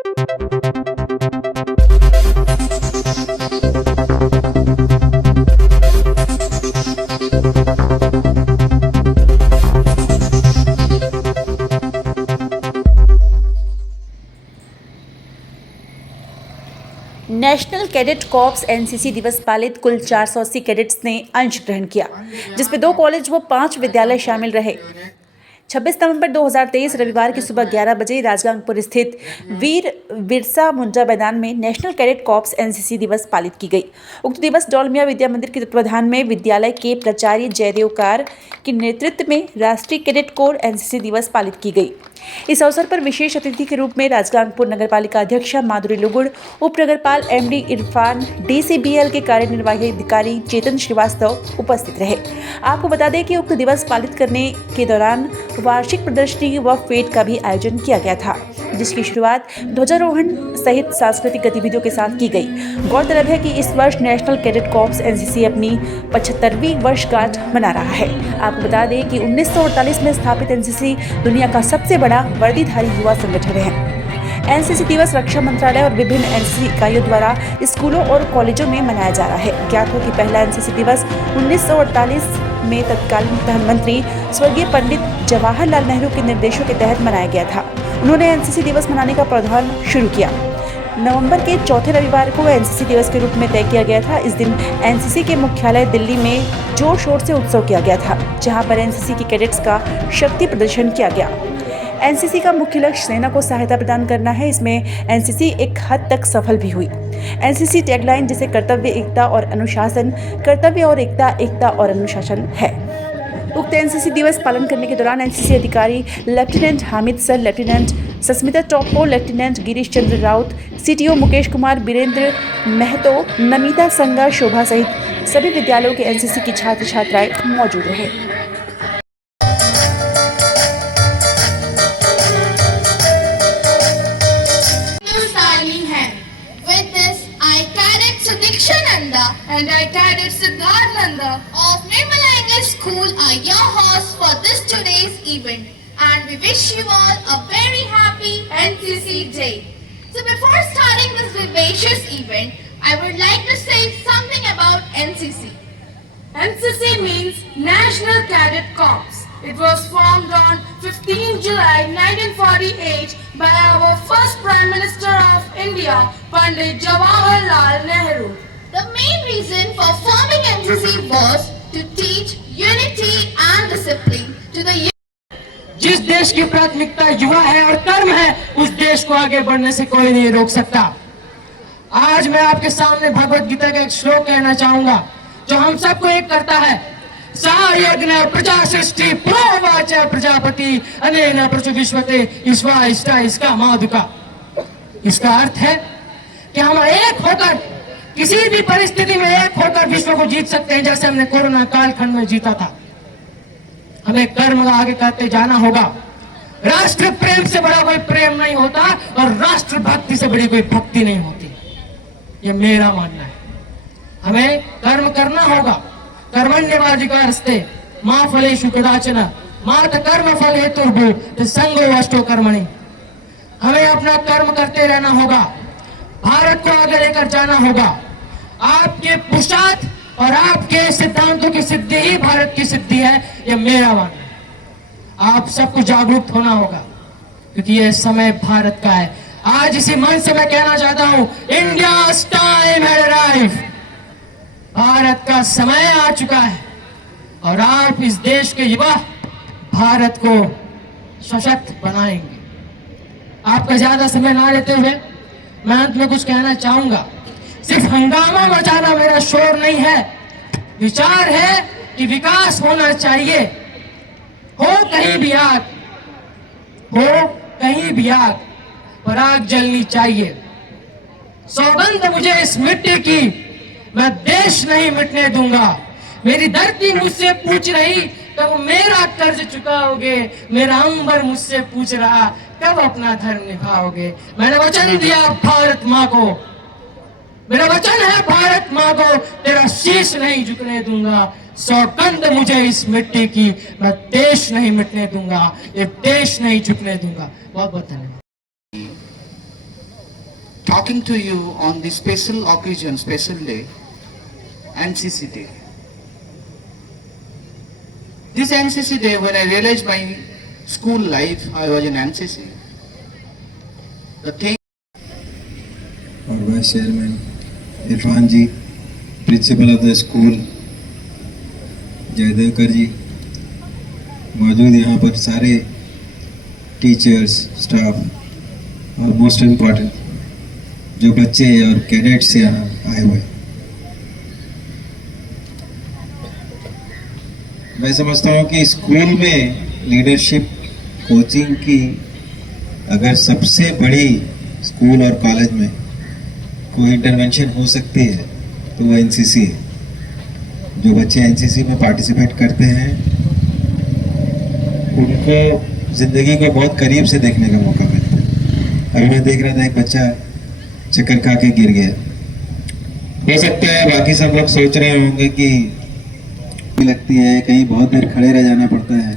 National cadet corps NCC दिवस पालित कुल 480 cadets ने अंश ग्रहण किया, जिसमें 2 कॉलेज व 5 विद्यालय शामिल रहे। 26 नवंबर 2023 रविवार की सुबह 11 बजे राजगांगपुर स्थित वीर बिरसा मुंडा मैदान में नेशनल कैडेट कॉर्प्स एनसीसी दिवस पालित की गई। उक्त दिवस डोलमिया विद्या मंदिर के तत्वाधान में विद्यालय के प्राचार्य जयदेवकार के नेतृत्व में राष्ट्रीय कैडेट कोर एनसीसी दिवस पालित की गई। इस अवसर पर विशेष अतिथि के रूप में राजगांगपुर नगरपालिका अध्यक्षा माधुरी लुगुड़, उप नगरपाल एमडी इरफान, डीसीबीएल के कार्यनिर्वाही अधिकारी चेतन श्रीवास्तव उपस्थित रहे। आपको बता दें कि उक्त दिवस पालित करने के दौरान वार्षिक प्रदर्शनी व फेट का भी आयोजन किया गया था, जिसकी शुरुआत ध्वजारोहण सहित सांस्कृतिक गतिविधियों के साथ की गई। गौरतलब है कि इस वर्ष नेशनल कैडेट कॉर्प्स एनसीसी अपनी 75वीं वर्षगांठ मना रहा है। आपको बता दें कि 1948 में स्थापित एनसीसी दुनिया का सबसे बड़ा वर्दीधारी युवा संगठन है। एनसीसी दिवस रक्षा मंत्रालय और विभिन्न एनसीसी इकाइयों द्वारा स्कूलों और कॉलेजों में मनाया जा रहा है। ज्ञात हो कि पहला एनसीसी दिवस 1948 में तत्कालीन प्रधानमंत्री स्वर्गीय पंडित जवाहरलाल नेहरू के निर्देशों के तहत मनाया गया था। उन्होंने एनसीसी दिवस मनाने का प्रावधान शुरू किया। नवंबर के चौथे रविवार को एनसीसी दिवस के रूप में तय किया गया था। इस दिन एनसीसी के मुख्यालय दिल्ली में जोर शोर से उत्सव किया गया था, जहां पर एनसीसी के कैडेट्स का शक्ति प्रदर्शन किया गया। एनसीसी का मुख्य लक्ष्य सेना को सहायता प्रदान करना है। इसमें एनसीसी एक हद तक सफल भी हुई। एनसीसी टैगलाइन जैसे कर्तव्य एकता और अनुशासन, कर्तव्य और एकता, एकता और अनुशासन है। उक्त एनसीसी दिवस पालन करने के दौरान एनसीसी अधिकारी lieutenant Hamid sir, lieutenant Sasmita Toppo, lieutenant Girish Chandra Raut, CTO Mukesh Kumar, Birendra Mahato, Namita Sanga, Shobha सहित सभी विद्यालयों के एनसीसी की छात्र छात्राएं मौजूद रहे। And I Cadet Siddharnanda of Nirmala English School are your hosts for this today's event, and we wish you all a very happy NCC Day. So before starting this vivacious event, I would like to say something about NCC. NCC means National Cadet Corps. It was formed on 15 July 1948 by our first Prime Minister of India, Pandit Jawaharlal Nehru. The main reason for forming NCC was to teach unity and discipline to the youth. जिस देश की प्राथमिकता युवा है और कर्म है, उस देश को आगे बढ़ने से कोई नहीं रोक सकता। आज मैं आपके सामने भगवत गीता का एक श्लोक कहना चाहूंगा, जो हम सबको एक करता है। सा यज्ञ प्रजा सृष्टि प्रोवाच प्रजापति अनेन प्रचु विश्वते ईश्वा इष्टा इसका माधुका। इसका अर्थ है कि हम एक होकर किसी भी परिस्थिति में एक होकर विश्व को जीत सकते हैं, जैसे हमने कोरोना कालखंड में जीता था। हमें कर्म आगे करते जाना होगा। राष्ट्र प्रेम से बड़ा कोई प्रेम नहीं होता और राष्ट्र भक्ति से बड़ी कोई भक्ति नहीं होती। ये मेरा मानना है। हमें कर्म करना होगा। कर्मण्यवाधिकारस्ते मां फलेषु कदाचन मात कर्म फल हेतुर्भु संगो अष्टो कर्मणि। हमें अपना कर्म करते रहना होगा। भारत को आगे लेकर जाना होगा। आपके पुरुषार्थ और आपके सिद्धांतों की सिद्धि ही भारत की सिद्धि है, यह मेरा मानना है। आप सबको जागरूक होना होगा, क्योंकि यह समय भारत का है। आज इसी मंच से मैं कहना चाहता हूं, India's time has arrived। Bharat का समय आ चुका है और आप इस देश के युवा भारत को सशक्त बनाएंगे। आपका ज्यादा समय ना लेते हुए मैं अंत में कुछ कहना चाहूंगा। सिर्फ हंगामा मचाना मेरा शोर नहीं है। विचार है कि विकास होना चाहिए। हो कहीं भी आग, हो कहीं भी आग, पर आग जलनी चाहिए। सौगंध मुझे इस मिट्टी की, मैं देश नहीं मिटने दूंगा। मेरी धरती मुझसे पूछ रही कब मेरा कर्ज चुकाओगे, मेरा अंबर मुझसे पूछ रहा कब अपना धर्म निभाओगे। मैंने वचन दिया भारत माँ को, मेरा वचन है भारत माँ को, तेरा शीश नहीं झुकने दूंगा। सौगंध मुझे इस मिट्टी की, मैं देश नहीं मिटने दूंगा, ये देश नहीं झुकने दूंगा। बहुत बहुत धन्यवाद। talking to you on this special occasion, special day, NCC Day. This NCC Day, when I realized my school life, I was in NCC. The thing. और vice chairman Irfan ji, principal of the school Jaydevkar ji, मौजूद यहाँ पर सारे teachers, staff और most important जो बच्चे और cadets यहाँ आए हुए। मैं समझता हूँ कि स्कूल में लीडरशिप कोचिंग की अगर सबसे बड़ी स्कूल और कॉलेज में कोई इंटरवेंशन हो सकती है तो वो एनसीसी है। जो बच्चे एनसीसी में पार्टिसिपेट करते हैं उनको ज़िंदगी को बहुत करीब से देखने का मौका मिलता है। अभी मैं देख रहा था एक बच्चा चक्कर खा के गिर गया। हो सकता है बाकी सब लोग सोच रहे होंगे कि लगती है, कहीं बहुत देर खड़े रह जाना पड़ता है,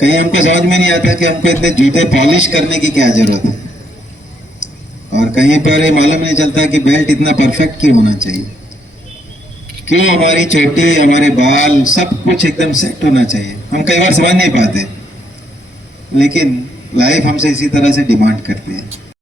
कहीं हमको समझ में नहीं आता कि हमको इतने जूते पॉलिश करने की क्या जरूरत है, और कहीं पर ये मालूम नहीं चलता कि बेल्ट इतना परफेक्ट क्यों होना चाहिए, क्यों हमारी चोटी, हमारे बाल, सब कुछ एकदम सेट होना चाहिए। हम कई बार समझ नहीं पाते, लेकिन लाइफ हमसे इसी तरह से डिमांड करती है।